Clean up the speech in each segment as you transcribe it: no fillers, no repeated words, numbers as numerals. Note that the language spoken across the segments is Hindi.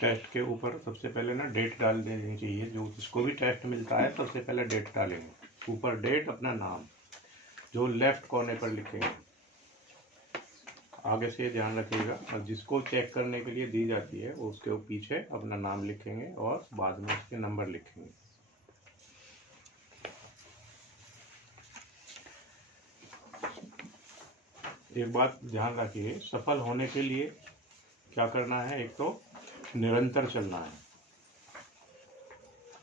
टेस्ट के ऊपर सबसे पहले ना डेट डाल देनी चाहिए। जो जिसको भी टेस्ट मिलता है सबसे पहले डेट डालेंगे, ऊपर डेट, अपना नाम, जो लेफ्ट कोने पर लिखेंगे। आगे से ध्यान रखिएगा, और जिसको चेक करने के लिए दी जाती है वो उसके पीछे अपना नाम लिखेंगे और बाद में उसके नंबर लिखेंगे। एक बात ध्यान रखिए, सफल होने के लिए क्या करना है, एक तो निरंतर चलना है,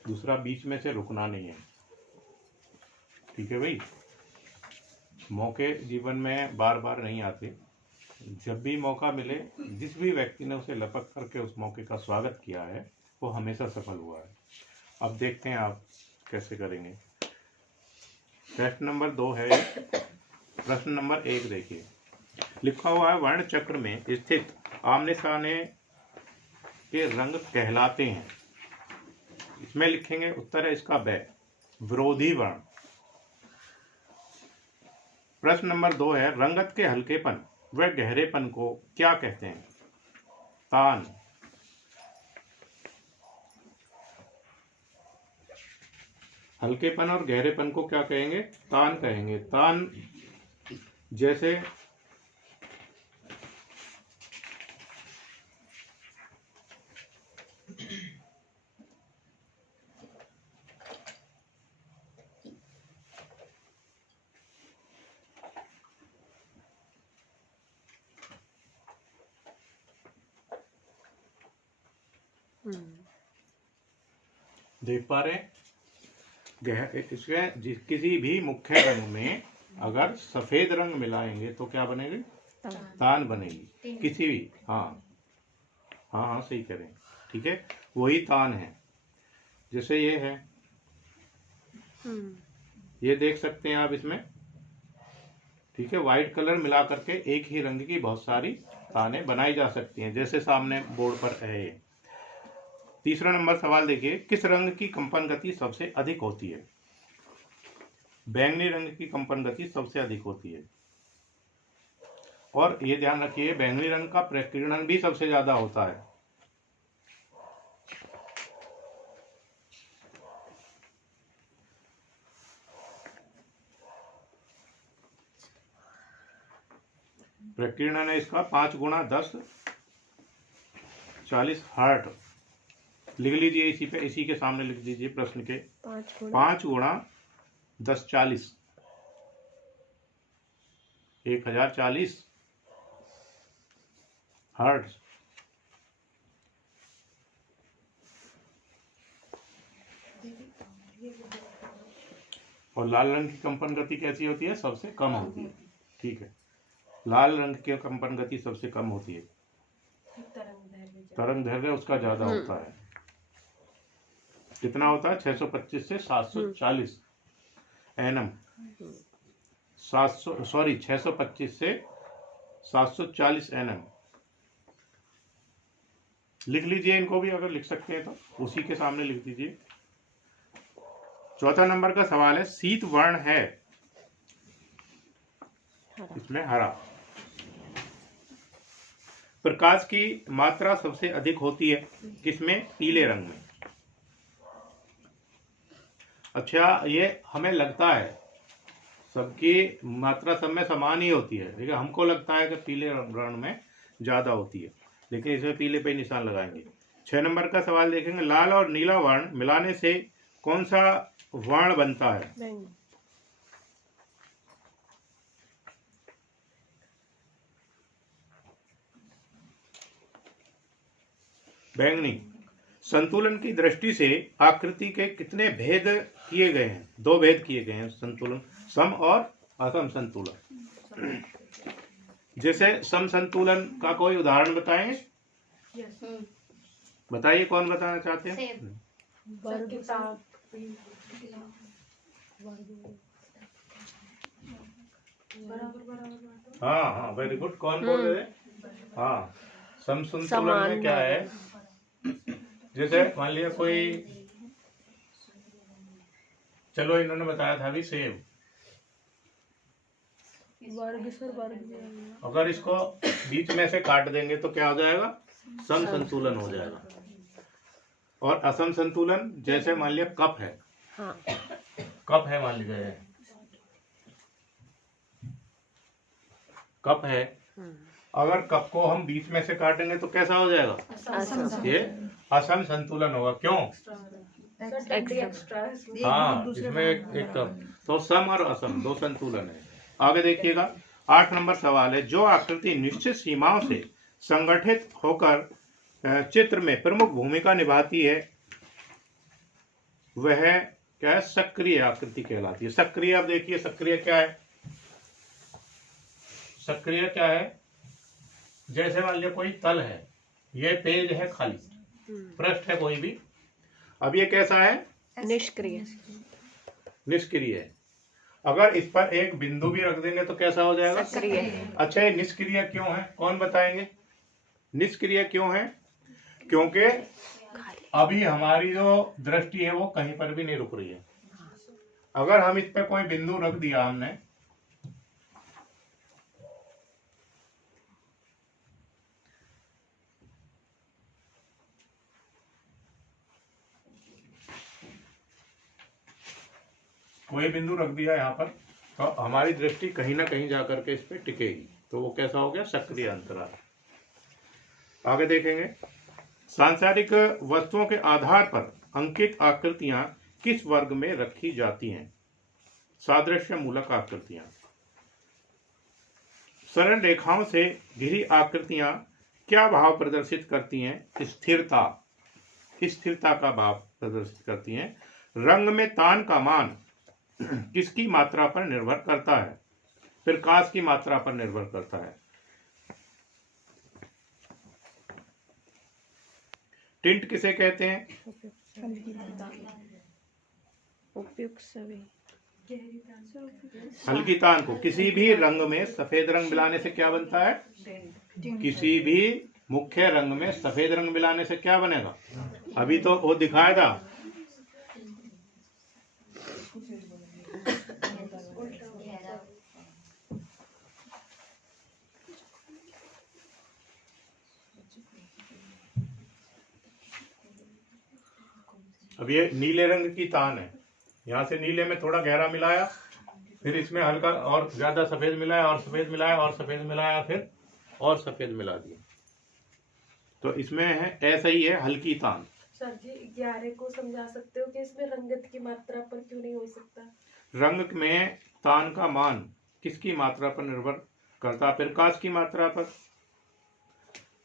दूसरा बीच में से रुकना नहीं है। ठीक है भाई। मौके जीवन में बार बार नहीं आते, जब भी मौका मिले, जिस भी व्यक्ति ने उसे लपक करके उस मौके का स्वागत किया है वो हमेशा सफल हुआ है। अब देखते हैं आप कैसे करेंगे। टेस्ट नंबर 2 है। प्रश्न नंबर 1 देखिए, लिखा हुआ है वर्ण चक्र में स्थित आमने सामने के रंग कहलाते हैं। इसमें लिखेंगे, उत्तर है इसका ब, विरोधी वर्ण। प्रश्न नंबर 2 है, रंगत के हल्केपन व गहरेपन को क्या कहते हैं? तान। हल्केपन और गहरेपन को क्या कहेंगे? तान कहेंगे। तान जैसे देख पा रहे हैं, इसके किसी भी मुख्य रंग में अगर सफेद रंग मिलाएंगे तो क्या बनेगी? तान बनेगी। किसी भी, हाँ हाँ हाँ सही करें, ठीक है, वही तान है। जैसे ये है, ये देख सकते हैं आप इसमें, ठीक है, व्हाइट कलर मिला करके एक ही रंग की बहुत सारी तानें बनाई जा सकती हैं, जैसे सामने बोर्ड पर है ये। तीसरा नंबर सवाल देखिए, किस रंग की कंपन गति सबसे अधिक होती है? बैंगनी रंग की कंपन गति सबसे अधिक होती है। और ये ध्यान रखिए, बैंगनी रंग का प्रकीर्णन भी सबसे ज्यादा होता है। प्रकीर्णन है इसका 5 गुणा 10 40 हर्ट। लिख लीजिए इसी पे, इसी के सामने लिख दीजिए प्रश्न के, 5 गुणा 10 40 1040 हर्ट्ज। और लाल रंग की कंपन गति कैसी होती है? सबसे कम होती है। ठीक है, लाल रंग की कंपन गति सबसे कम होती है, तरंग दैर्घ्य उसका ज्यादा होता है। कितना होता है? 625 से 740 एनएम। 625 से 740 एनएम। लिख लीजिए इनको भी, अगर लिख सकते हैं तो उसी के सामने लिख दीजिए। चौथा नंबर का सवाल है, शीत वर्ण है इसमें हरा। प्रकाश की मात्रा सबसे अधिक होती है किसमें? पीले रंग में। अच्छा, ये हमें लगता है सबकी मात्रा सब में समान ही होती है, लेकिन हमको लगता है कि पीले रंग में ज्यादा होती है, लेकिन इसमें पीले पे निशान लगाएंगे। 6 नंबर का सवाल देखेंगे, लाल और नीला वर्ण मिलाने से कौन सा वर्ण बनता है? बैंगनी। संतुलन की दृष्टि से आकृति के कितने भेद किए गए हैं? 2 भेद किए गए हैं संतुलन, सम और असम संतुलन। जैसे सम संतुलन का कोई उदाहरण बताएंगे? बताइए, कौन बताना चाहते हैं? हाँ हाँ, वेरी गुड। कौन बोल रहे हैं? हाँ, सम संतुलन में क्या है, जैसे मान लिया कोई, चलो इन्होंने बताया था अभी सेब, अगर इसको बीच में से काट देंगे तो क्या हो जाएगा? सम संतुलन हो जाएगा। और असम संतुलन जैसे मान लिया कप है, हाँ कप है मान लीजिए, कप है, अगर कप को हम बीच में से काटेंगे तो कैसा हो जाएगा? ये असम संतुलन होगा। क्यों? हाँ, इसमें एक कप, तो सम और असम दो संतुलन है। आगे देखिएगा, 8 नंबर सवाल है, जो आकृति निश्चित सीमाओं से संगठित होकर चित्र में प्रमुख भूमिका निभाती है वह क्या है? सक्रिय आकृति कहलाती है। सक्रिय, अब देखिए सक्रिय क्या है? सक्रिय क्या है? जैसे मान लिया कोई तल है, ये पेज है खाली, पृष्ठ है कोई भी, अब ये कैसा है? निष्क्रिय। निष्क्रिय है। अगर इस पर एक बिंदु भी रख देंगे तो कैसा हो जाएगा? सक्रिय। अच्छा, ये निष्क्रिय क्यों है? कौन बताएंगे निष्क्रिय क्यों है? क्योंकि अभी हमारी जो दृष्टि है वो कहीं पर भी नहीं रुक रही है। अगर हम इस पे कोई बिंदु रख दिया हमने, कोई बिंदु रख दिया यहाँ पर, तो हमारी दृष्टि कहीं ना कहीं जाकर के इस पे टिकेगी, तो वो कैसा हो गया? सक्रिय अंतराल। आगे देखेंगे, सांसारिक वस्तुओं के आधार पर अंकित आकृतियां किस वर्ग में रखी जाती हैं? सादृश्य मूलक आकृतियां। सरल रेखाओं से घिरी आकृतियां क्या भाव प्रदर्शित करती हैं? स्थिरता, स्थिरता का भाव प्रदर्शित करती हैं। रंग में तान का मान किसकी मात्रा पर निर्भर करता है? प्रकाश की मात्रा पर निर्भर करता है। टिंट किसे कहते हैं? उपयुक्त सभी। हल्की तान को। किसी भी रंग में सफेद रंग मिलाने से क्या बनता है? किसी भी मुख्य रंग में सफेद रंग मिलाने से क्या बनेगा? अभी तो वो दिखाया था, अब ये नीले रंग की तान है, यहाँ से नीले में थोड़ा गहरा मिलाया, फिर इसमें हल्का और ज्यादा सफेद मिलाया, और सफेद मिलाया, और सफेद मिलाया, फिर और सफेद मिला दिया, तो इसमें है ऐसा ही है हल्की तान। सर जी 11 को समझा सकते हो कि इसमें रंगत की मात्रा पर क्यों नहीं हो सकता? रंग में तान का मान किसकी मात्रा पर निर्भर करता? प्रकाश की मात्रा पर,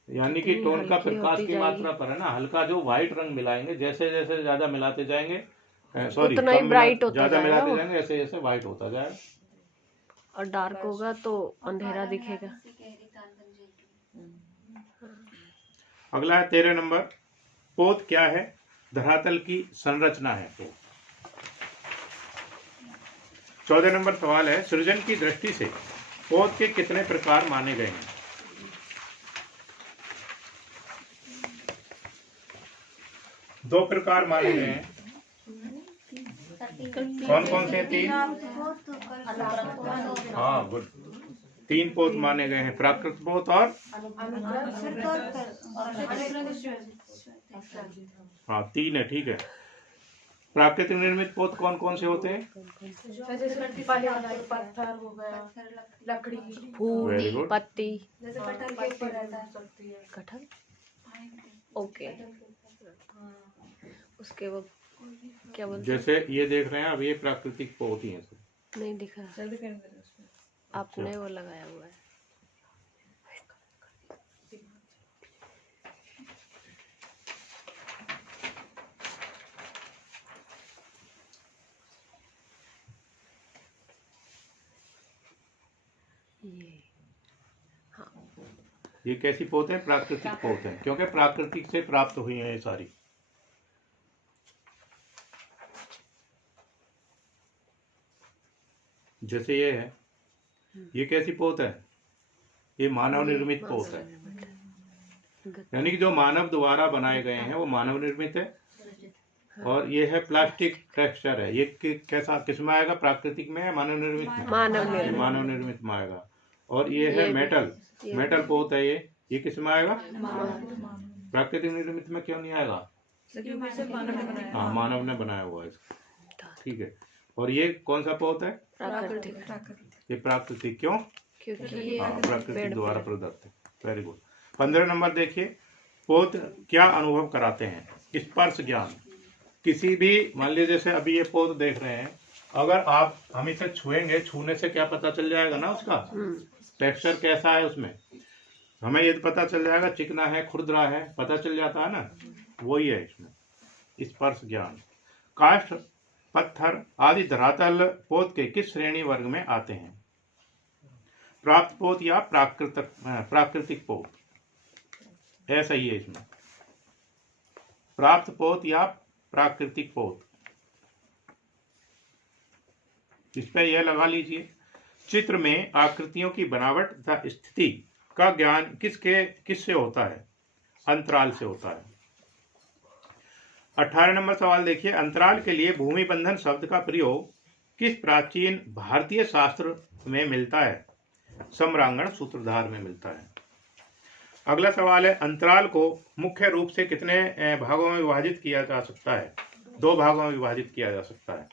यानी कि टोन का प्रकाश की मात्रा पर है ना। हल्का जो व्हाइट रंग मिलाएंगे, जैसे जैसे ज्यादा मिलाते जाएंगे, सॉरी उतना ही ब्राइट होता ज्यादा जाएगा मिलाते वो। जाएंगे, ऐसे जैसे व्हाइट होता जाएगा। और डार्क होगा तो अंधेरा दिखेगा। अगला है 13 नंबर, पोत क्या है? धरातल की संरचना है पोत। 14 नंबर सवाल है, सृजन की दृष्टि से पोत के कितने प्रकार माने गए हैं? दो प्रकार माने गए हैं। कौन कौन से? 3। हाँ गुड, 3 पोत माने गए हैं, प्राकृत पोत और हाँ 3 है, ठीक है। प्राकृतिक निर्मित पोत कौन कौन से होते हैं? जैसे पत्थर हो गया, लकड़ी, Very फूल, good. पत्ती। जैसे कटहल के ऊपर रहता है सकती है। कटहल, ओके। उसके वो क्या बोलते हैं? जैसे ये देख रहे हैं, अब ये प्राकृतिक पोत ही है सब। नहीं दिखा, आपने वो लगाया हुआ है। ये कैसी पोत है? प्राकृतिक पोत है, क्योंकि प्राकृतिक से प्राप्त हुई है ये सारी। जैसे ये है, ये कैसी पोत है? ये मानव निर्मित पोत है, यानी कि जो मानव द्वारा बनाए गए हैं वो मानव निर्मित है। और ये है प्लास्टिक टेक्सचर है, ये कैसा किसमें आएगा? प्राकृतिक में है, मानव निर्मित में? मानव निर्मित में आएगा। और ये है मेटल, मेटल पोत है ये किसमें आएगा? प्राकृतिक निर्मित में क्यों नहीं आएगा? हाँ, मानव ने बनाया हुआ है इसको, ठीक है। और ये कौन सा पोत है? प्राकृतिक। ये प्राकृतिक, क्यों? क्योंकि ये हाँ, प्रकृति पेड़ द्वारा प्रदत्त है। Very good. 15 नंबर देखिए, पोत क्या अनुभव कराते हैं? स्पर्श ज्ञान। किसी भी, मान लीजिए जैसे अभी ये पोत देख रहे हैं, अगर हम इसे छुएंगे, छूने से क्या पता चल जाएगा ना, उसका टेक्सचर कैसा है, उसमें हमें ये पता चल जाएगा, चिकना है, खुरदरा है, पता चल जाता है ना, वही है इसमें स्पर्श ज्ञान। काष्ठ, पत्थर आदि धरातल पोत के किस श्रेणी वर्ग में आते हैं? प्राप्त पोत या प्राकृतिक पोत? ऐसा ही है इसमें, प्राप्त पोत या प्राकृतिक पोत। इस पे यह लगा लीजिए, चित्र में आकृतियों की बनावट तथा स्थिति का ज्ञान किससे होता है? अंतराल से होता है। 18 नंबर सवाल देखिए, अंतराल के लिए भूमि बंधन शब्द का प्रयोग किस प्राचीन भारतीय शास्त्र में मिलता है? सम्रांगण सूत्रधार में मिलता है। अगला सवाल है, अंतराल को मुख्य रूप से कितने भागों में विभाजित किया जा सकता है? 2 भागों में विभाजित किया जा सकता है।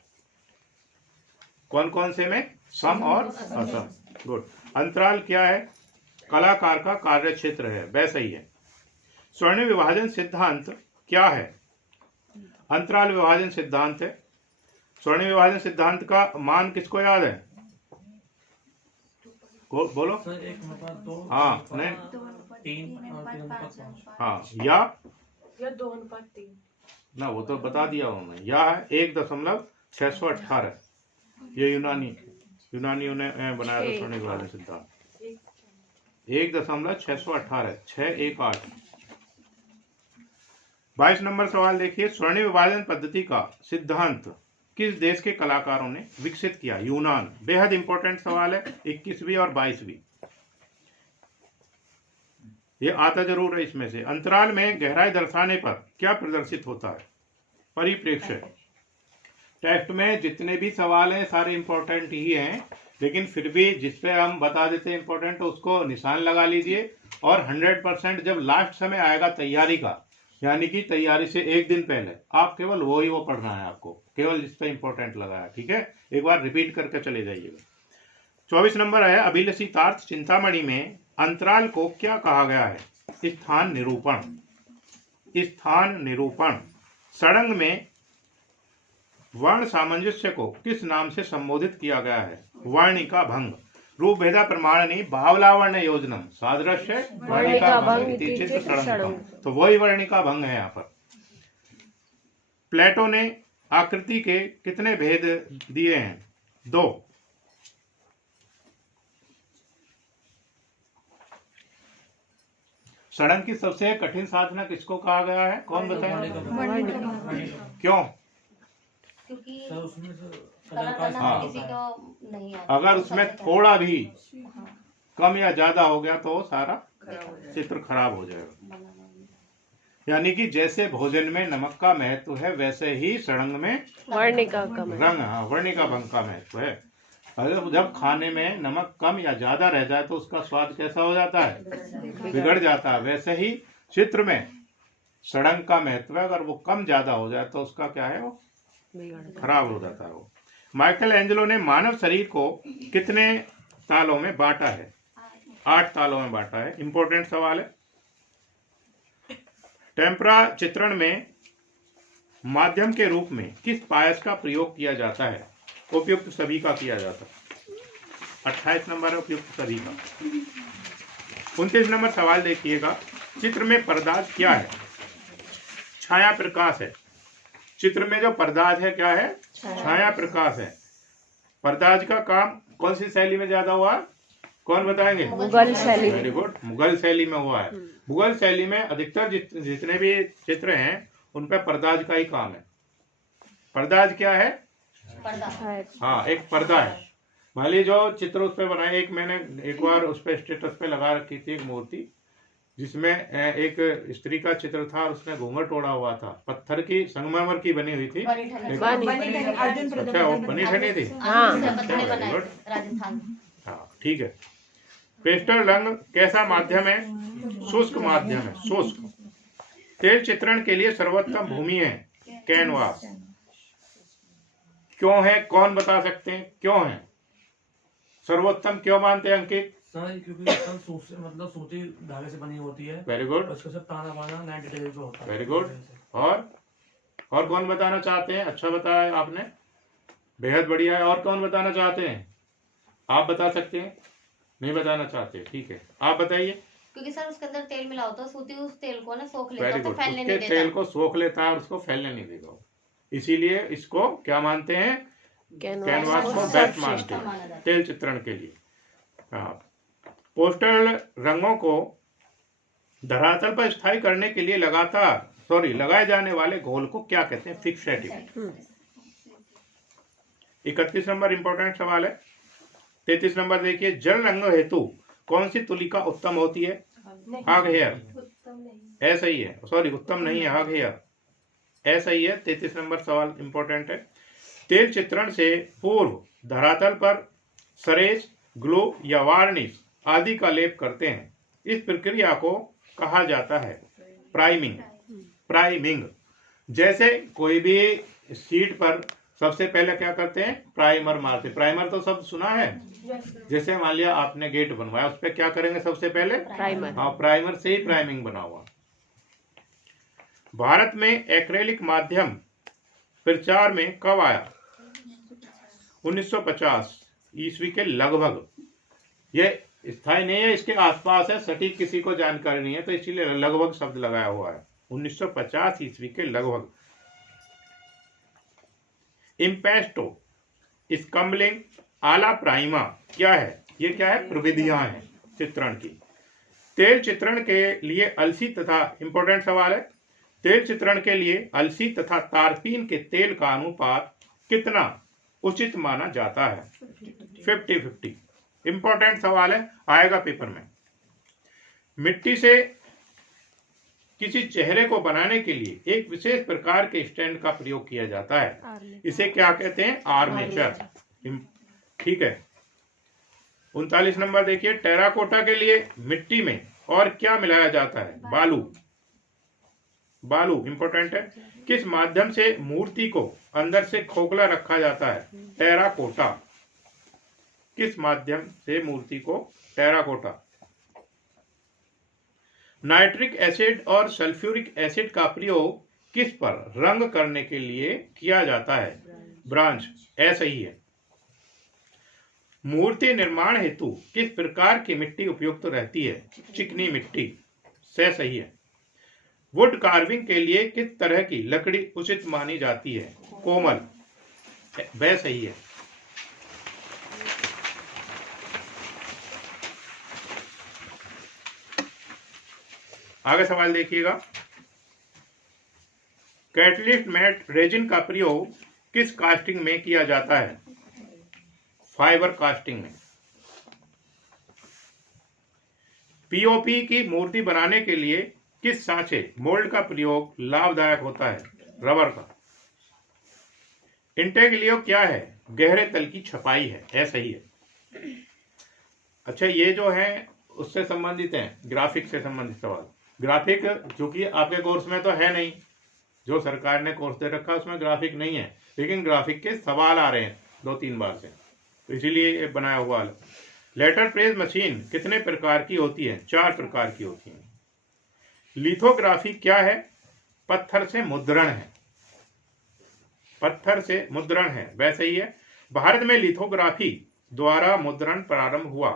कौन कौन से में? सम और असम। गुड। अंतराल क्या है? कलाकार का कार्य क्षेत्र है, वैसा ही है। स्वर्ण विभाजन सिद्धांत क्या है? अंतराल विभाजन सिद्धांत है। स्वर्ण विभाजन सिद्धांत का मान किसको याद है? बोलो। हाँ, नहीं, 3 हाँ, या 2:3 ना, वो तो बता दिया उन्होंने। या है 1.618, ये यूनानियों ने बनाया था स्वर्ण विभाजन सिद्धांत। 1.618, 618। 22 नंबर सवाल देखिए, स्वर्ण विभाजन पद्धति का सिद्धांत किस देश के कलाकारों ने विकसित किया? यूनान। बेहद इंपॉर्टेंट सवाल है, 21वीं और 22वीं, ये आता जरूर है इसमें से। अंतराल में गहराई दर्शाने पर क्या प्रदर्शित होता है? परिप्रेक्ष्य। टेस्ट में जितने भी सवाल हैं सारे इंपॉर्टेंट ही हैं, लेकिन फिर भी जिस पे हम बता देते हैं इंपॉर्टेंट, उसको निशान लगा लीजिए। और 100% जब लास्ट समय आएगा तैयारी का, यानी कि तैयारी से एक दिन पहले, आप केवल वो पढ़ना है आपको, केवल जिस पे इंपॉर्टेंट लगा है, ठीक है। एक बार रिपीट करके चले जाइएगा। 24 नंबर है, अभिलषितार्थ चिंतामणि में अंतराल को क्या कहा गया है? स्थान निरूपण। स्थान निरूपण। षडंग में वर्ण सामंजस्य को किस नाम से संबोधित किया गया है? वर्णिका भंग। रूप भेदा प्रमाणनी भावलावण्य योजनम सादृश्य वर्णिका भंग इति चित्त षडंग। तो वही वर्णिका भंग है यहाँ पर। प्लेटो ने आकृति के कितने भेद दिए हैं? 2। षडंग की सबसे कठिन साधना किसको कहा गया है? कौन बताए? क्यों? क्योंकि हाँ, किसी को नहीं आता। अगर उसमें थोड़ा भी कम या ज्यादा हो गया तो सारा चित्र खराब हो जाएगा। यानी कि जैसे भोजन में नमक का महत्व है, वैसे ही षडंग में वर्णिका का रंग, हाँ, वर्णिका भंग का महत्व है। अगर जब खाने में नमक कम या ज्यादा रह जाए तो उसका स्वाद कैसा हो जाता है? बिगड़ जाता है। वैसे ही चित्र में षडंग का महत्व है, अगर वो कम ज्यादा हो जाए तो उसका क्या है? वो खराब हो जाता है। वो माइकल एंजेलो ने मानव शरीर को कितने तालों में बांटा है? 8 तालों में बांटा है। इंपॉर्टेंट सवाल है। टेम्परा चित्रण में माध्यम के रूप में किस पायस का प्रयोग किया जाता है? उपयुक्त सभी का किया जाता है। 28 नंबर है उपयुक्त सभी का। 29 नंबर सवाल देखिएगा, चित्र में पर्दाज क्या है? छाया प्रकाश है। चित्र में जो पर्दाज है क्या है? छाया प्रकाश है। पर्दाज का काम कौन सी शैली में ज्यादा हुआ? कौन बताएंगे? मुगल शैली। वेरी गुड, मुगल शैली में हुआ है। मुगल शैली में अधिकतर जितने भी चित्र हैं उन पे पर्दाज का ही काम है। पर्दाज क्या है? हाँ, एक पर्दा है। मान लीजिए जो चित्र उस पे बनाए, मैंने एक बार उस पे स्टेटस पे लगा रखी थी एक मूर्ति, जिसमें एक स्त्री का चित्र था और उसने घूंघट ओढ़ा हुआ था। पत्थर की, संगमरमर की बनी हुई थी। अच्छा, वो बनी ठनी थी। हाँ, ठीक है। पेस्टल रंग कैसा माध्यम है? शुष्क माध्यम है। शुष्क। तेल चित्रण के लिए सर्वोत्तम भूमि है कैनवास। क्यों है, कौन बता सकते हैं क्यों है सर्वोत्तम, क्यों मानते हैं अंकित? सर क्योंकि सब मतलब सूती धागे से बनी होती है। वेरी गुड, उसका सब ताना बाना 90 डिग्री पे होता है। Very good. और कौन बताना चाहते हैं? अच्छा बताया आपने, बेहद बढ़िया है। और कौन बताना चाहते हैं? आप बता सकते हैं, नहीं बताना चाहते, ठीक है, आप बताइए। क्योंकि सर उसके अंदर तेल मिला होता है, सूती उस तेल को ना सोख लेता वेरी है, तो गुड, फैलने उसके नहीं तेल देता। को सोख लेता है और उसको फैलने नहीं देगा, इसीलिए इसको क्या मानते हैं? कैनवास को बेस्ट मानते हैं तेल चित्रण के लिए। हाँ, पोस्टल रंगों को धरातल पर स्थायी करने के लिए लगाए जाने वाले घोल को क्या कहते हैं? फिक्सेटिव। 31 नंबर इंपॉर्टेंट सवाल है। 33 नंबर देखिए, जल रंग हेतु कौन सी तुलिका उत्तम होती है? हाग हेयर, उत्तम नहीं। ऐसा ही है, सॉरी उत्तम नहीं है, हाग हेयर, ऐसा ही है। 33 नंबर सवाल इंपॉर्टेंट है। तेल चित्रण से पूर्व धरातल पर सरेस, ग्लो या वार्निश आदि का लेप करते हैं, इस प्रक्रिया को कहा जाता है प्राइमिंग। जैसे कोई भी शीट पर सबसे पहले क्या करते हैं? प्राइमर मारते। प्राइमर तो सब सुना है। जैसे मान लिया आपने गेट बनवाया, उस पर क्या करेंगे सबसे पहले? प्राइमर। हाँ, प्राइमर से ही प्राइमिंग बना हुआ। भारत में एक्रेलिक माध्यम प्रचार में कब आया? 1950 ईस्वी के लगभग। यह स्थायी नहीं है, इसके आसपास है, सटीक किसी को जानकारी नहीं है, तो इसीलिए लगभग शब्द लगाया हुआ है। 1950 ईस्वी के लगभग। इम्पेस्टो, स्कम्बलिंग, आला प्राइमा क्या है? ये क्या है? प्रविधियां हैं चित्रण की। तेल चित्रण के लिए अलसी तथा, इंपॉर्टेंट सवाल है, तेल चित्रण के लिए अलसी तथा तारपीन के तेल का अनुपात कितना उचित माना जाता है? 50-50। इंपॉर्टेंट सवाल है, आएगा पेपर में। मिट्टी से किसी चेहरे को बनाने के लिए एक विशेष प्रकार के स्टैंड का प्रयोग किया जाता है, इसे क्या कहते हैं? आर्मेचर। ठीक है। 39 नंबर देखिए, टेराकोटा के लिए मिट्टी में और क्या मिलाया जाता है? बालू इंपॉर्टेंट है। किस माध्यम से मूर्ति को अंदर से खोखला रखा जाता है? टेराकोटा। किस माध्यम से मूर्ति को? टेराकोटा। नाइट्रिक एसिड और सल्फ्यूरिक एसिड का प्रयोग किस पर रंग करने के लिए किया जाता है? ब्रांच। ऐसा ही है। मूर्ति निर्माण हेतु किस प्रकार की मिट्टी उपयुक्त रहती है? चिकनी मिट्टी। सही है। वुड कार्विंग के लिए किस तरह की लकड़ी उचित मानी जाती है? कोमल। वह सही है। आगे सवाल देखिएगा, कैटलिस्ट मैट रेजिन का प्रयोग किस कास्टिंग में किया जाता है? फाइबर कास्टिंग में। पीओपी की मूर्ति बनाने के लिए किस सांचे मोल्ड का प्रयोग लाभदायक होता है? रबर का। इंटेग्लियो क्या है? गहरे तल की छपाई है। ऐसा ही है। अच्छा, ये जो है उससे संबंधित है, ग्राफिक से संबंधित सवाल। ग्राफिक चूंकि आपके कोर्स में तो है नहीं, जो सरकार ने कोर्स दे रखा है उसमें ग्राफिक नहीं है, लेकिन ग्राफिक के सवाल आ रहे हैं 2-3 बार से, तो इसीलिए ये बनाया हुआ है। लेटर प्रेस मशीन कितने प्रकार की होती है? 4 प्रकार की होती है। लिथोग्राफी क्या है? पत्थर से मुद्रण है। पत्थर से मुद्रण है, वैसे ही है। भारत में लिथोग्राफी द्वारा मुद्रण प्रारंभ हुआ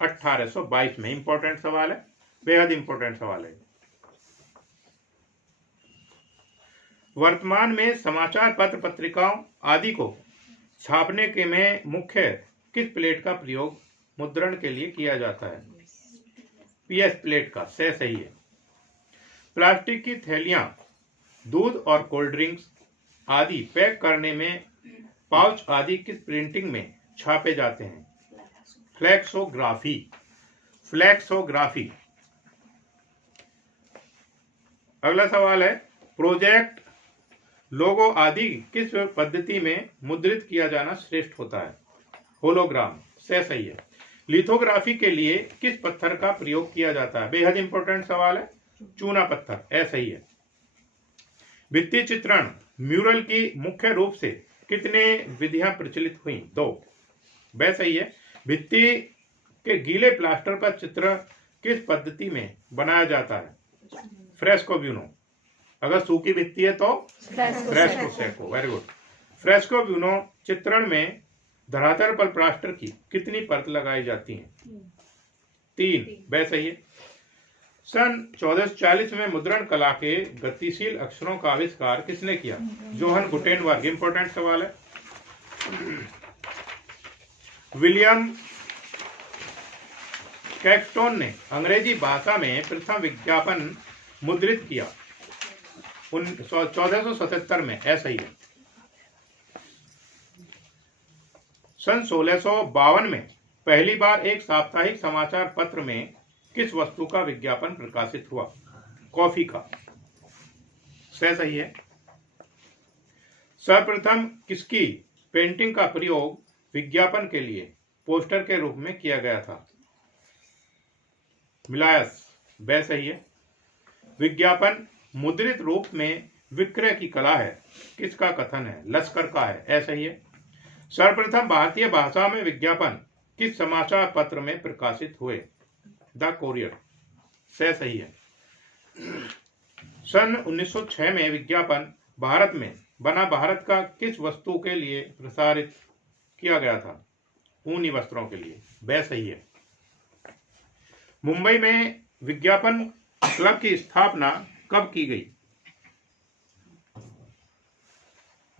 1822 में। इंपॉर्टेंट सवाल है, बेहद इंपॉर्टेंट सवाल है। वर्तमान में समाचार पत्र पत्रिकाओं आदि को छापने के में मुख्य किस प्लेट का प्रयोग मुद्रण के लिए किया जाता है? पीएस प्लेट का। सही है। प्लास्टिक की थैलियां, दूध और कोल्ड ड्रिंक्स आदि पैक करने में पाउच आदि किस प्रिंटिंग में छापे जाते हैं? फ्लेक्सोग्राफी। फ्लेक्सोग्राफी। अगला सवाल है, प्रोजेक्ट लोगो आदि किस पद्धति में मुद्रित किया जाना श्रेष्ठ होता है? होलोग्राम। सही है। लिथोग्राफी के लिए किस पत्थर का प्रयोग किया जाता है? बेहद इंपॉर्टेंट सवाल है। चूना पत्थर, ऐसा ही है। भित्ति चित्रण म्यूरल की मुख्य रूप से कितने विधियां प्रचलित हुई? 2। वह सही है। भित्ति के गीले प्लास्टर पर चित्र किस पद्धति में बनाया जाता है? Fresco buono. अगर सूखी भित्ति है तो fresco Seiko, very good. Fresco buono चित्रण में धरातल पर प्लास्टर की कितनी परत लगाई जाती है? 3। वह सही है। सन 1440 में मुद्रण कला के गतिशील अक्षरों का आविष्कार किसने किया? Johan Gutenberg. इंपॉर्टेंट सवाल है। विलियम कैक्सटन ने अंग्रेजी भाषा में प्रथम विज्ञापन मुद्रित किया 1477 में, ऐसा ही है। सन 1652 में पहली बार एक साप्ताहिक समाचार पत्र में किस वस्तु का विज्ञापन प्रकाशित हुआ? कॉफी का, सही है। सर्वप्रथम किसकी पेंटिंग का प्रयोग विज्ञापन के लिए पोस्टर के रूप में किया गया था? मिलायस, वह सही है। विज्ञापन मुद्रित रूप में विक्रय की कला है, किसका कथन है? लश्कर का है, ऐसा ही है। सर्वप्रथम भारतीय भाषा में विज्ञापन किस समाचार पत्र में प्रकाशित हुए? द कोरियर, सही है। सन 1906 में विज्ञापन भारत में बना भारत का किस वस्तु के लिए प्रसारित किया गया था? ऊनी वस्त्रों के लिए, वह सही है। मुंबई में विज्ञापन क्लब की स्थापना कब की गई?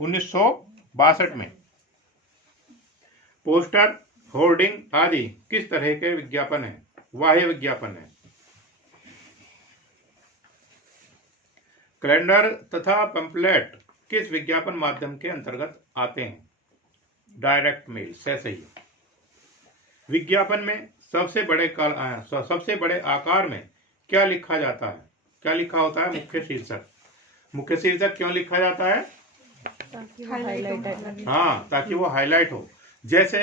1962 में। पोस्टर, होर्डिंग आदि किस तरह के विज्ञापन है? बाह्य विज्ञापन है। कैलेंडर तथा पंपलेट किस विज्ञापन माध्यम के अंतर्गत आते हैं? डायरेक्ट मेल, सही है। विज्ञापन में सबसे बड़े आकार में क्या लिखा जाता है? क्या लिखा होता है? मुख्य शीर्षक। मुख्य शीर्षक क्यों लिखा जाता है? हाँ, ताकि वो हाईलाइट हो। जैसे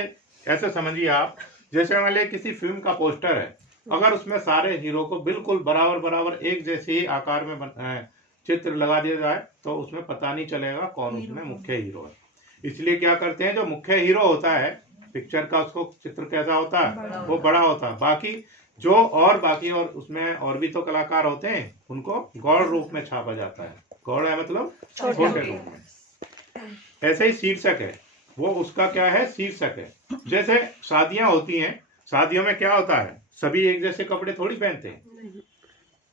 ऐसे समझिए आप, जैसे मान लीजिए किसी फिल्म का पोस्टर है, अगर उसमें सारे हीरो को बिल्कुल बराबर एक जैसे ही आकार में चित्र लगा दिया जाए तो उसमें पता नहीं चलेगा कौन उसमें मुख्य हीरो है। इसलिए क्या करते हैं, जो मुख्य हीरो होता है पिक्चर का, उसको चित्र कैसा होता है? वो बड़ा होता है। बाकी और उसमें और भी तो कलाकार होते हैं, उनको गौड़ रूप में छापा जाता है। गौड़ है मतलब छोटे रूप में। ऐसे ही शीर्षक है, वो उसका क्या है? शीर्षक है। जैसे शादियां होती हैं, शादियों में क्या होता है? सभी एक जैसे कपड़े थोड़ी पहनते हैं,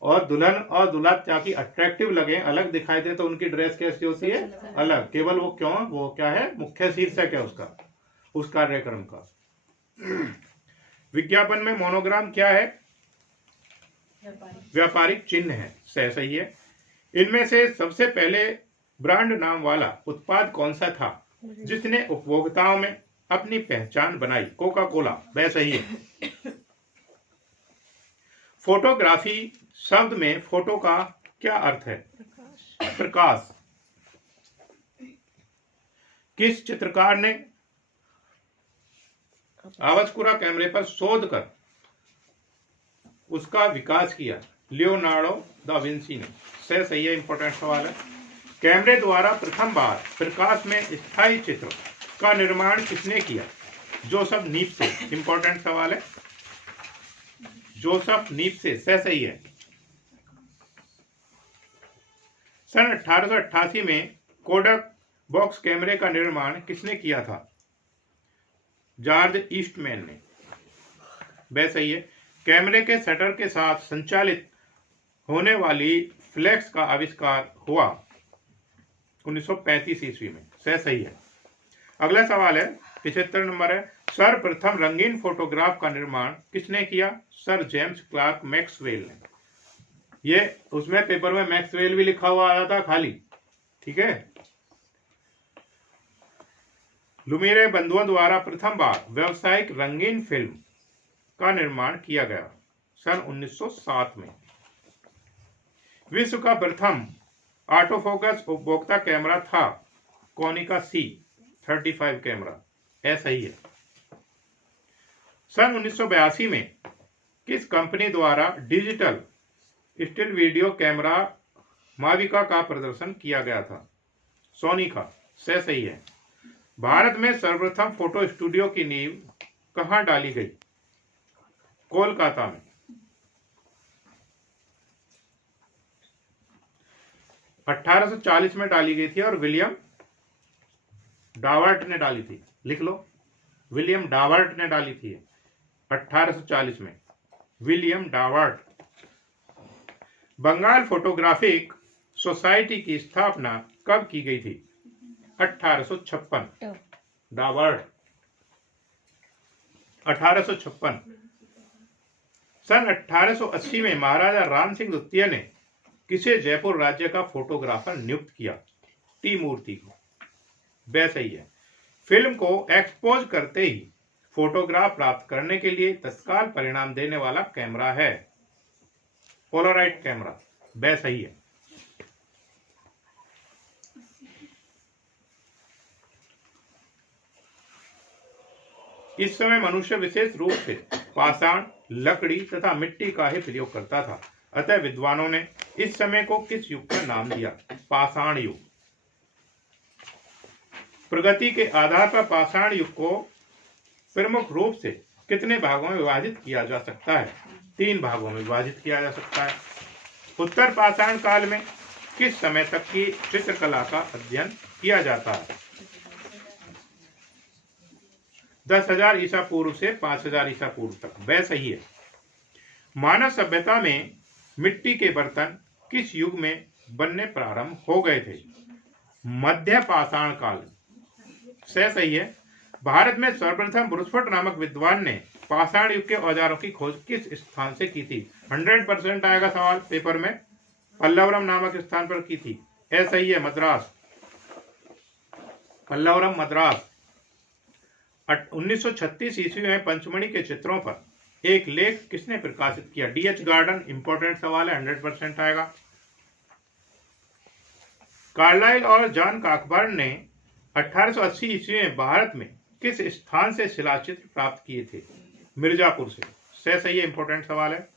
और दुल्हन और दूल्हा ताकि अट्रैक्टिव लगे, अलग दिखाई दे, तो उनकी ड्रेस कैसी होती है? अलग। केवल वो क्यों? वो क्या है? मुख्य शीर्षक है उसका, उस कार्यक्रम का। विज्ञापन में मोनोग्राम क्या है? व्यापारिक चिन्ह है, सही है। इनमें से सबसे पहले ब्रांड नाम वाला उत्पाद कौन सा था जिसने उपभोक्ताओं में अपनी पहचान बनाई? कोका कोला, वह सही है। फोटोग्राफी शब्द में फोटो का क्या अर्थ है? प्रकाश। किस चित्रकार ने आवाजकुरा कैमरे पर शोध कर उसका विकास किया? लियोनार्डो दा विंसी ने, सही है। इंपॉर्टेंट सवाल है। कैमरे द्वारा प्रथम बार प्रकाश में स्थायी चित्र का निर्माण किसने किया? जोसेफ नीप्से। इंपॉर्टेंट सवाल है। जोसेफ नीप्से, सही है। सन 1888 में कोडक बॉक्स कैमरे का निर्माण किसने किया था? जॉर्ज ईस्टमैन ने, वह सही है। कैमरे के शटर के साथ संचालित होने वाली फ्लैक्स का आविष्कार हुआ 1935 ईस्वी में, सही है। अगला सवाल है 75 नंबर है। सर्वप्रथम रंगीन फोटोग्राफ का निर्माण किसने किया? सर जेम्स क्लार्क मैक्सवेल ने। ये उसमें पेपर में मैक्सवेल भी लिखा हुआ आया था खाली, ठीक है। लुमिरे बंधुओं द्वारा प्रथम बार व्यावसायिक रंगीन फिल्म का निर्माण किया गया सन 1907 में। विश्व का प्रथम ऑटोफोकस उपभोक्ता कैमरा था कोनिका C35 कैमरा, सही है। सन 1982 में किस कंपनी द्वारा डिजिटल स्टिल वीडियो कैमरा माविका का प्रदर्शन किया गया था? सोनिका। सही है। भारत में सर्वप्रथम फोटो स्टूडियो की नींव कहां डाली गई? कोलकाता में। 1840 में डाली गई थी और विलियम डावर्ट ने डाली थी। लिख लो, विलियम डावर्ट ने डाली थी 1840 में, विलियम डावर्ट। बंगाल फोटोग्राफिक सोसाइटी की स्थापना कब की गई थी? 1856। डावर्ट 1856। सन 1880 में महाराजा राम सिंह द्वितीय ने किसे जयपुर राज्य का फोटोग्राफर नियुक्त किया? टी मूर्ति को। सही है। फिल्म को एक्सपोज करते ही फोटोग्राफ प्राप्त करने के लिए तत्काल परिणाम देने वाला कैमरा है पोलराइड कैमरा। सही है। इस समय मनुष्य विशेष रूप से पाषाण, लकड़ी तथा मिट्टी का ही प्रयोग करता था, अतः विद्वानों ने इस समय को किस युग का नाम दिया? पाषाण युग। प्रगति के आधार पर पाषाण युग को प्रमुख रूप से कितने भागों में विभाजित किया जा सकता है? 3 भागों में विभाजित किया जा सकता है। उत्तर पाषाण काल में किस समय तक की चित्रकला का अध्ययन किया जाता है? 10,000 ईसा पूर्व से 5,000 ईसा पूर्व तक। सही है। मानव सभ्यता में मिट्टी के बर्तन किस युग में बनने प्रारंभ हो गए थे? मध्य पाषाण काल। सही है। भारत में सर्वप्रथम ब्रुसफट नामक विद्वान ने पाषाण युग के औजारों की खोज किस स्थान से की थी? 100% आएगा सवाल पेपर में। पल्लवरम नामक स्थान पर की थी। सही है। मद्रास, पल्लवरम मद्रास। 1936 ईस्वी में पंचमणि के चित्रों पर एक लेख किसने प्रकाशित किया? DH garden. इंपॉर्टेंट सवाल है, 100% आएगा। कार्लाइल और जॉन कॉकबर्न ने 1880 ईस्वी में भारत में किस स्थान से शिलाचित्र प्राप्त किए थे? मिर्जापुर से। सही है। इंपॉर्टेंट सवाल है।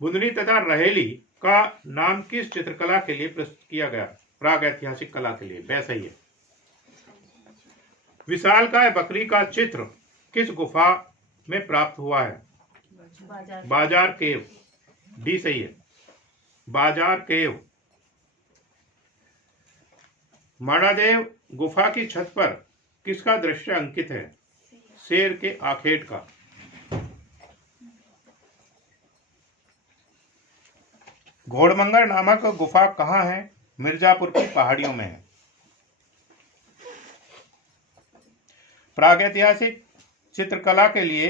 बुंदनी तथा रहेली का नाम किस चित्रकला के लिए प्रस्तुत किया गया? प्रागैतिहासिक कला के लिए। सही है। विशालकाय बकरी का चित्र किस गुफा में प्राप्त हुआ है? बाजार केव। डी सही है। बाजार केव। माणादेव गुफा की छत पर किसका दृश्य अंकित है? शेर के आखेट का। घोड़मंगर नामक गुफा कहाँ है? मिर्जापुर की पहाड़ियों में है। प्रागैतिहासिक चित्रकला के लिए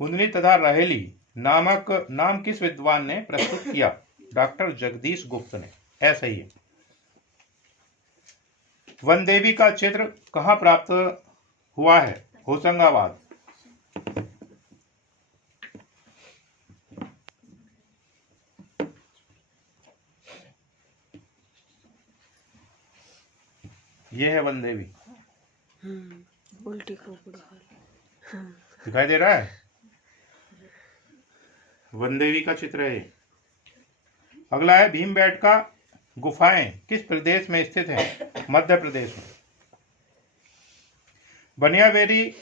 बुंदनी तथा रहेली नाम किस विद्वान ने प्रस्तुत किया? डॉक्टर जगदीश गुप्त ने। सही है। वन देवी का चित्र कहाँ प्राप्त हुआ है? होशंगाबाद। यह है वन देवी। उल्टी खोपड़ी दिखाई दे रहा है? वन देवी का चित्र है। अगला है भीमबेटका गुफाएं किस प्रदेश में स्थित हैं? मध्य प्रदेश में। बनियावेरी,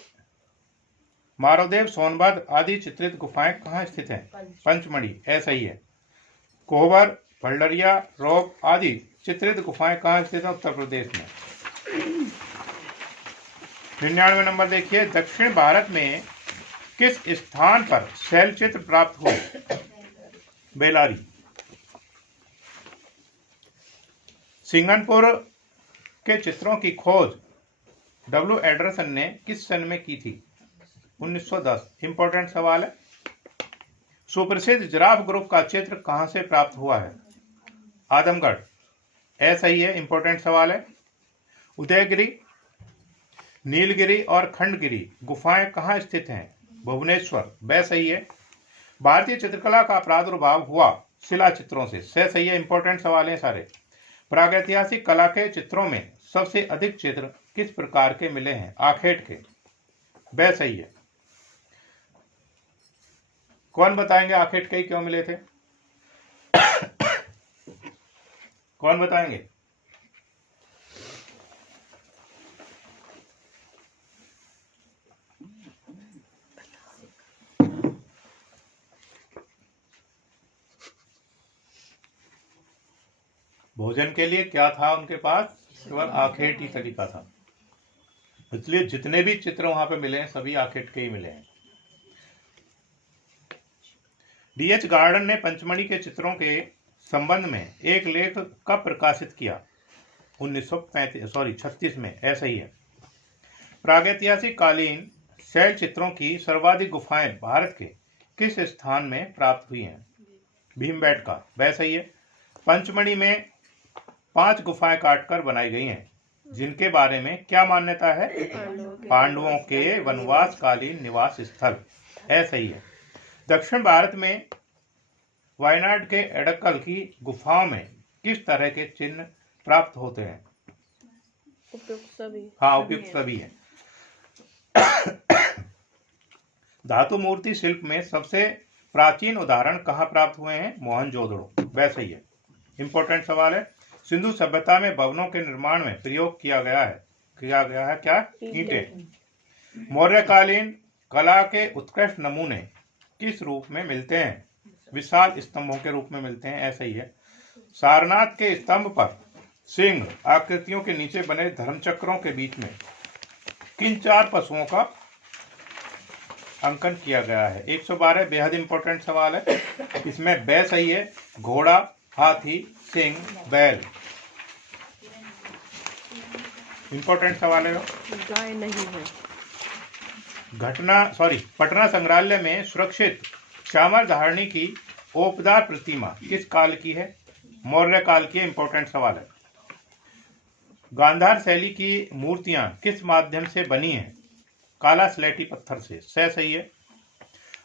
मारोदेव, सोनभद्र आदि चित्रित गुफाएं कहाँ स्थित हैं? पंचमढ़ी। सही है। कोहबर, भंडरिया, रोप आदि चित्रित गुफाएं कहाँ स्थित हैं? उत्तर प्रदेश में। 99 नंबर देखिए, दक्षिण भारत में किस स्थान पर शैल चित्र प्राप्त हुए? बेलारी। सिंगनपुर के चित्रों की खोज डब्ल्यू एंडरसन ने किस सन में की थी? 1910। इंपॉर्टेंट सवाल है। सुप्रसिद्ध जिराफ ग्रुप का चित्र कहां से प्राप्त हुआ है? आदमगढ़। सही है। इंपॉर्टेंट सवाल है। उदयगिरी, नीलगिरी और खंडगिरी गुफाएं कहाँ स्थित हैं? भुवनेश्वर। सही है। भारतीय चित्रकला का प्रादुर्भाव हुआ शिला चित्रों से। सही है। इंपॉर्टेंट सवाल है सारे। प्रागैतिहासिक कला के चित्रों में सबसे अधिक चित्र किस प्रकार के मिले हैं? आखेट के। सही है। कौन बताएंगे आखेट के क्यों मिले थे? कौन बताएंगे? भोजन के लिए क्या था उनके पास? केवल आखेट ही तरीका था। इसलिए जितने भी चित्र वहां पे मिले हैं सभी आखेट के ही मिले हैं। डीएच गार्डन ने पंचमढ़ी के चित्रों के संबंध में एक लेख कब प्रकाशित किया? 1936 में। ऐसा ही है। प्रागैतिहासिक कालीन शैल चित्रों की सर्वाधिक गुफाएं भारत के किस स्थान में प्राप्त हुई हैं? भीमबेटका। वह सही है। पंचमढ़ी में 5 गुफाएं काटकर बनाई गई हैं, जिनके बारे में क्या मान्यता है? पांडवों के वनवास कालीन निवास स्थल। है सही है। दक्षिण भारत में वायनाड के एडक्कल की गुफाओं में किस तरह के चिन्ह प्राप्त होते हैं? उपयुक्त सभी। हाँ, उपयुक्त सभी है। धातु मूर्ति शिल्प में सबसे प्राचीन उदाहरण कहाँ प्राप्त हुए हैं? मोहनजोदड़ो। वह सही है। इंपॉर्टेंट सवाल है। सिंधु सभ्यता में भवनों के निर्माण में प्रयोग किया गया है क्या? ईंटें। मौर्यकालीन कला के उत्कृष्ट नमूने किस रूप में मिलते हैं? विशाल स्तंभों के रूप में मिलते हैं। ऐसा ही है। सारनाथ के स्तंभ पर सिंह आकृतियों के नीचे बने धर्मचक्रों के बीच में किन 4 पशुओं का अंकन किया गया है? 112 बेहद इंपॉर्टेंट सवाल है। इसमें बै सही है। घोड़ा, हाथी, सिंह, बैल। इंपॉर्टेंट सवाल है। गाय नहीं है। पटना संग्रहालय में सुरक्षित श्यामल धारणी की ओपदार प्रतिमा किस काल की है? मौर्य काल की। इंपॉर्टेंट सवाल है। गांधार शैली की मूर्तियां किस माध्यम से बनी हैं? काला स्लेटी पत्थर से। सही है।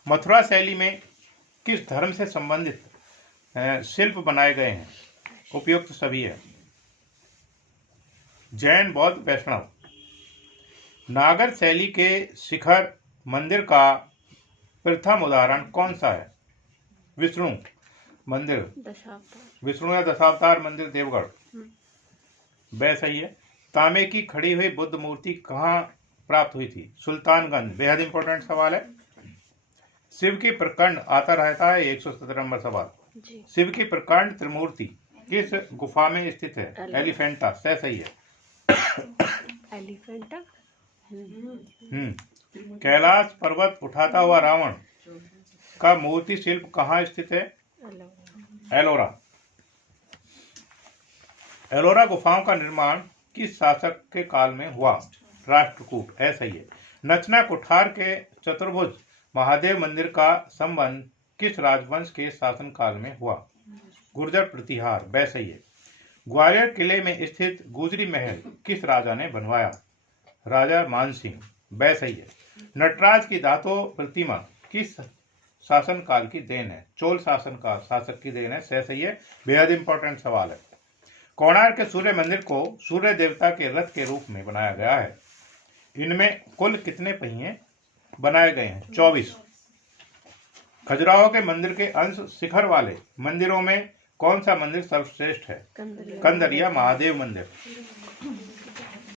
मथुरा शैली में किस धर्म से संबंधित शिल्प बनाए गए हैं? उपयुक्त सभी है। जैन, बौद्ध, वैष्णव। नागर शैली के शिखर मंदिर का प्रथम उदाहरण कौन सा है? विष्णु मंदिर। विष्णु या दशावतार मंदिर, देवगढ़। वह सही है। तांबे की खड़ी हुई बुद्ध मूर्ति कहाँ प्राप्त हुई थी? सुल्तानगंज। बेहद इंपॉर्टेंट सवाल है। शिव की प्रकंड आता रहता है। 117 नंबर सवाल। शिव की प्रकांड त्रिमूर्ति किस गुफा में स्थित है? एलिफेंटा। सही है। एलिफेंटा। कैलाश पर्वत उठाता हुआ रावण का मूर्ति शिल्प कहाँ स्थित है? एलोरा। एलोरा गुफाओं का निर्माण किस शासक के काल में हुआ? राष्ट्रकूट। ऐसा ही है। नचना कुठार के चतुर्भुज महादेव मंदिर का संबंध किस राजवंश के शासन काल में हुआ? गुर्जर प्रतिहार। वह सही है। ग्वालियर किले में स्थित गुजरी महल किस राजा ने बनवाया? राजा मानसिंह। वह सही है। नटराज की धातु प्रतिमा किस शासन काल की देन है? चोल शासन का शासक की देन है। सही है। बेहद इंपॉर्टेंट सवाल है। कोणार्क के सूर्य मंदिर को सूर्य देवता के रथ के रूप में बनाया गया है। इनमें कुल कितने पहिए बनाए गए हैं? 24। खजुराहो के मंदिर के अंश शिखर वाले मंदिरों में कौन सा मंदिर सर्वश्रेष्ठ है? कंदरिया महादेव मंदिर।